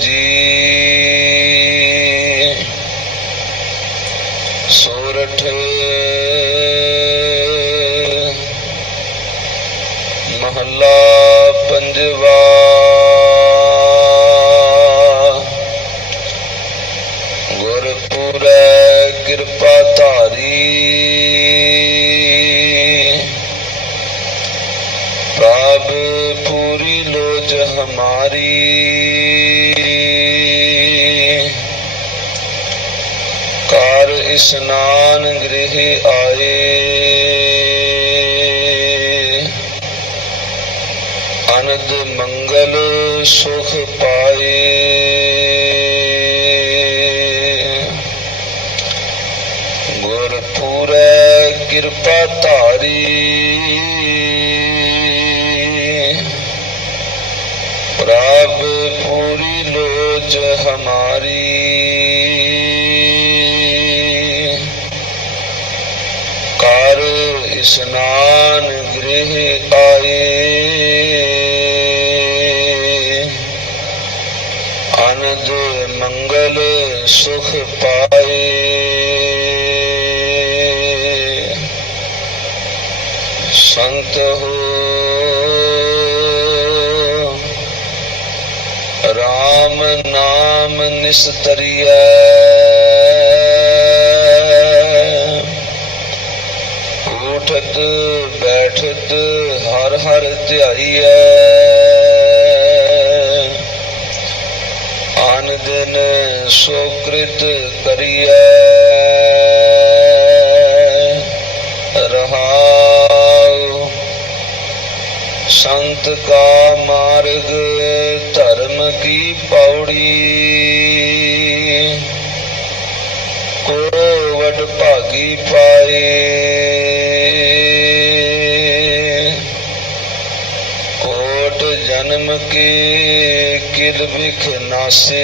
ਜੀ। ਸੋਰਠ। ਮਹੱਲਾ ਪੰਜਵਾ। ਗੁਰਪੁਰ ਕਿਰਪਾ ਧਾਰੀ। ਪ੍ਰਭ ਪੂਰੀ ਲੋਚ ਹਮਾਰੀ। ਕਰ ਇਸਨਾਨ ਗ੍ਰਹਿ ਆਏ। ਅਨੰਦ ਮੰਗਲ ਸੁਖ ਪਾਏ। ਗੁਰਪੁਰੈ ਕਿਰਪਾ ਧਾਰੀ। ਪ੍ਰਭ ਪੂਰੀ ਲੋਚ ਹਮਾਰੀ। ਇਸਨਾਨ ਗ੍ਰਹਿ ਆਏ ਅਨੰਦ ਮੰਗਲ ਸੁਖ ਪਾਏ। ਸੰਤ ਹੋ ਰਾਮ ਨਾਮ ਨਿਸਤਰੀਐ। ਉਠਤ, ਬੈਠਤ, ਹਰ ਹਰ ਧਿਆਈਐ। ਆਨ ਦਿਨ ਸੋਕ੍ਰਿਤ ਕਰੀਐ। ਰਹਾਉ, ਸੰਤ ਕਾ ਮਾਰਗ, ਧਰਮ ਕੀ ਪੌੜੀ। ਕੋ ਵਡ ਭਾਗੀ ਪਾਏ ਕੋਟ ਜਨਮ ਕੇ ਕਿਲ ਵਿਖ ਨਾਸੇ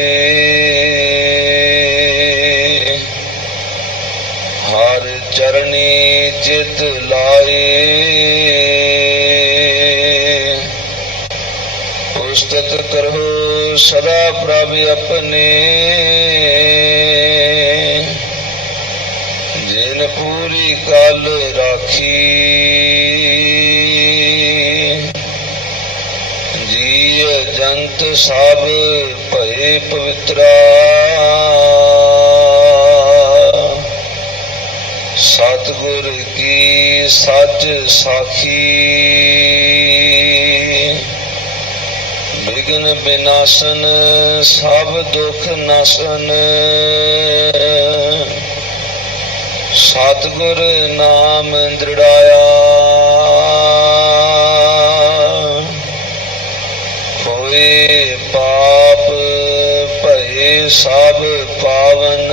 ਹਰ ਚਰਣੀ ਚਿਤ ਲਾਏ। ਉਸਤਤ ਕਰੋ ਸਦਾ ਪ੍ਰਭ ਆਪਣੇ। ਜਿਨ ਪੂਰੀ ਕਲ ਰਾਖੀ ਜੀਅ ਜੰਤ ਸਭ ਭਏ ਪਵਿੱਤਰਾ। ਸਤਿਗੁਰ ਕੀ ਸੱਚ ਸਾਖੀ। ਵਿਗਨ ਬਿਨਾਸਨ ਸਭ ਦੁਖ ਨਾਸਨ। ਸਤਿਗੁਰ ਨਾਮ ਦ੍ਰਿੜਾਇਆ ਹੋਏ ਪਾਪ ਭਏ ਸਭ ਪਾਵਨ।